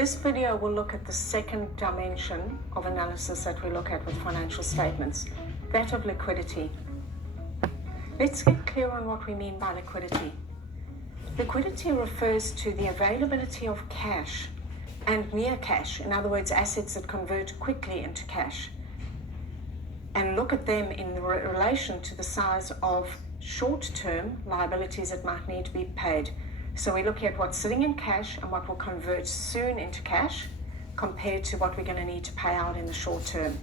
This video will look at the second dimension of analysis that we look at with financial statements, that of liquidity. Let's get clear on what we mean by liquidity. Liquidity refers to the availability of cash and near cash, in other words, assets that convert quickly into cash, and look at them in relation to the size of short-term liabilities that might need to be paid. So we're looking at what's sitting in cash and what will convert soon into cash compared to what we're going to need to pay out in the short term.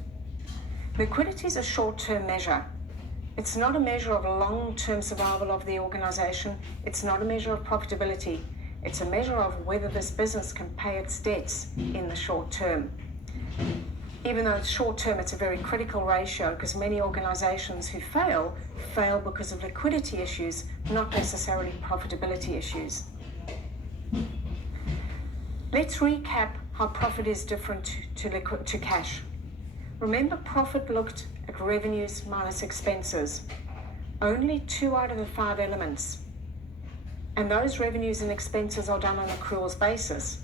Liquidity is a short-term measure. It's not a measure of long-term survival of the organization. It's not a measure of profitability. It's a measure of whether this business can pay its debts in the short term. Even though it's short term, it's a very critical ratio because many organizations who fail because of liquidity issues, not necessarily profitability issues. Let's recap how profit is different to cash. Remember, profit looked at revenues minus expenses. Only 2 out of the 5 elements. And those revenues and expenses are done on an accruals basis.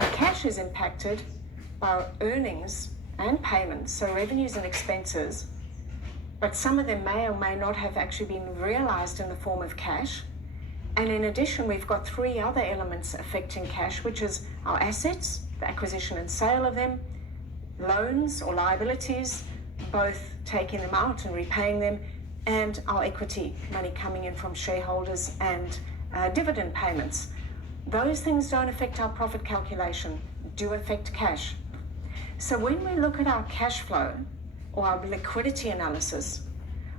Cash is impacted by earnings and payments, so revenues and expenses, but some of them may or may not have actually been realized in the form of cash. And in addition, we've got 3 other elements affecting cash, which is our assets, the acquisition and sale of them, loans or liabilities, both taking them out and repaying them, and our equity, money coming in from shareholders and dividend payments. Those things don't affect our profit calculation, do affect cash. So when we look at our cash flow or our liquidity analysis,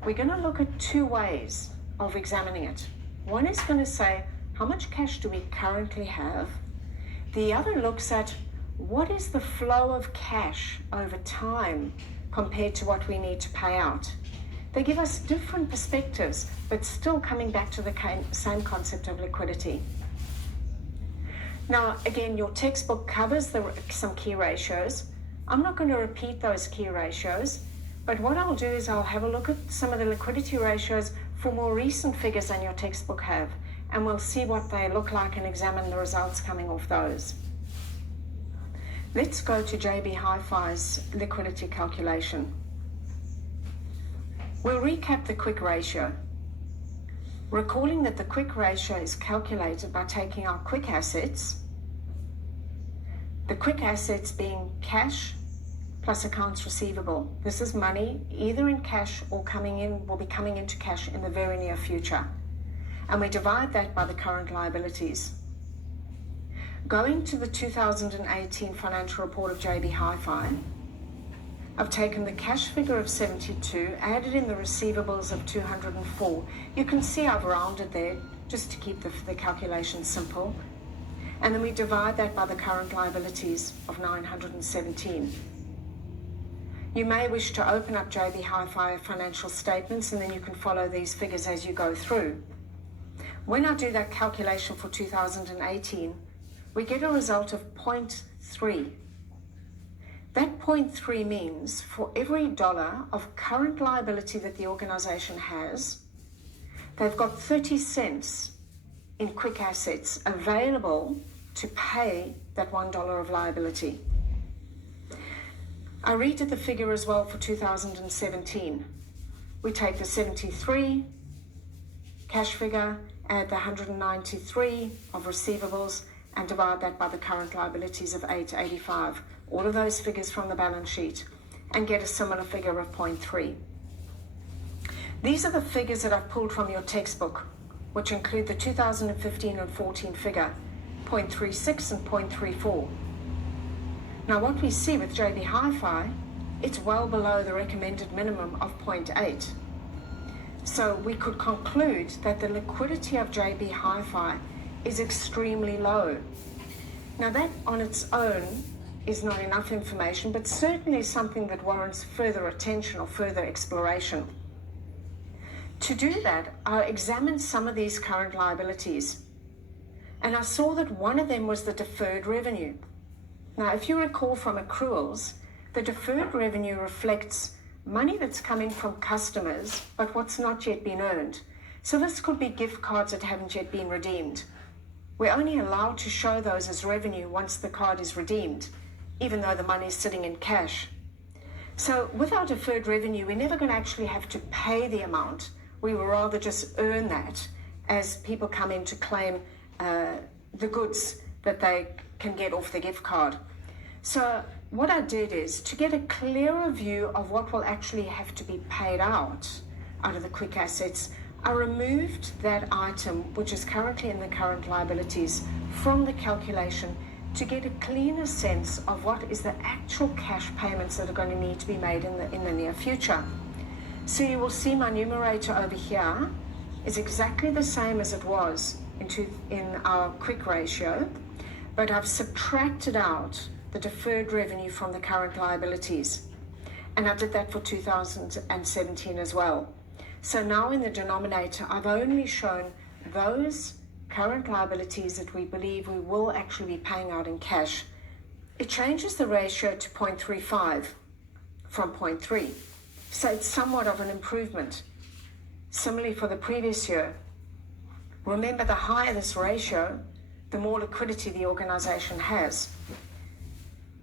we're going to look at 2 ways of examining it. One is going to say, how much cash do we currently have? The other looks at what is the flow of cash over time compared to what we need to pay out. They give us different perspectives, but still coming back to the same concept of liquidity. Now, again, your textbook covers some key ratios. I'm not going to repeat those key ratios, but what I'll do is I'll have a look at some of the liquidity ratios for more recent figures than your textbook have, and we'll see what they look like and examine the results coming off those. Let's go to JB Hi-Fi's liquidity calculation. We'll recap the quick ratio, recalling that the quick ratio is calculated by taking our quick assets, the quick assets being cash plus accounts receivable. This is money either in cash or will be coming into cash in the very near future. And we divide that by the current liabilities. Going to the 2018 financial report of JB Hi-Fi, I've taken the cash figure of 72, added in the receivables of 204. You can see I've rounded there just to keep the calculation simple. And then we divide that by the current liabilities of 917. You may wish to open up JB Hi-Fi financial statements and then you can follow these figures as you go through. When I do that calculation for 2018, we get a result of 0.3. That 0.3 means for every $1 of current liability that the organization has, they've got 30 cents in quick assets available to pay that $1 of liability. I redid the figure as well for 2017. We take the 73 cash figure, add the 193 of receivables, and divide that by the current liabilities of 885. All of those figures from the balance sheet, and get a similar figure of 0.3. These are the figures that I've pulled from your textbook, which include the 2015 and 14 figure, 0.36 and 0.34. Now what we see with JB Hi-Fi, it's well below the recommended minimum of 0.8. So we could conclude that the liquidity of JB Hi-Fi is extremely low. Now that on its own is not enough information, but certainly something that warrants further attention or further exploration. To do that, I examined some of these current liabilities, and I saw that one of them was the deferred revenue. Now, if you recall from accruals, the deferred revenue reflects money that's coming from customers, but what's not yet been earned. So this could be gift cards that haven't yet been redeemed. We're only allowed to show those as revenue once the card is redeemed, even though the money is sitting in cash. So with our deferred revenue, we're never going to actually have to pay the amount. We will rather just earn that as people come in to claim the goods that they can get off the gift card. So what I did is, to get a clearer view of what will actually have to be paid out of the quick assets, I removed that item, which is currently in the current liabilities, from the calculation to get a cleaner sense of what is the actual cash payments that are going to need to be made in the near future. So you will see my numerator over here is exactly the same as it was in our quick ratio, but I've subtracted out the deferred revenue from the current liabilities. And I did that for 2017 as well. So now in the denominator, I've only shown those current liabilities that we believe we will actually be paying out in cash. It changes the ratio to 0.35 from 0.3. So it's somewhat of an improvement. Similarly for the previous year, remember, the higher this ratio, the more liquidity the organization has.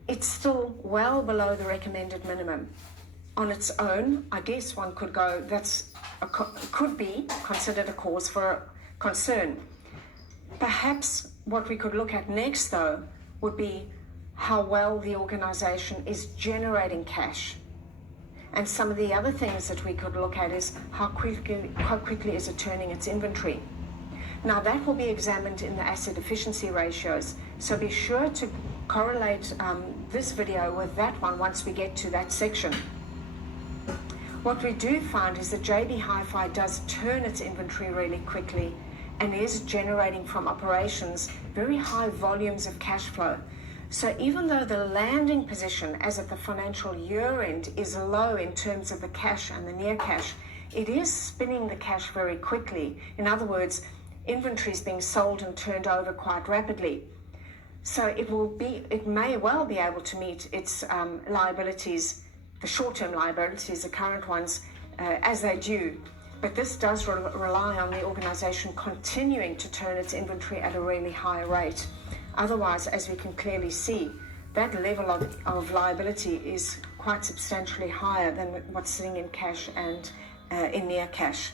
It's still well below the recommended minimum. On its own, I guess one could go, could be considered a cause for concern. Perhaps what we could look at next, though, would be how well the organization is generating cash. And some of the other things that we could look at is how quickly is it turning its inventory. Now that will be examined in the asset efficiency ratios, so be sure to correlate this video with that one once we get to that section. What we do find is that JB Hi-Fi does turn its inventory really quickly and is generating from operations very high volumes of cash flow. So even though the landing position as at the financial year end is low in terms of the cash and the near cash, it is spinning the cash very quickly. In other words, inventory is being sold and turned over quite rapidly. So it may well be able to meet its liabilities, the short-term liabilities, the current ones, as they due. But this does rely on the organization continuing to turn its inventory at a really high rate. Otherwise, as we can clearly see, that level of liability is quite substantially higher than what's sitting in cash and in near cash.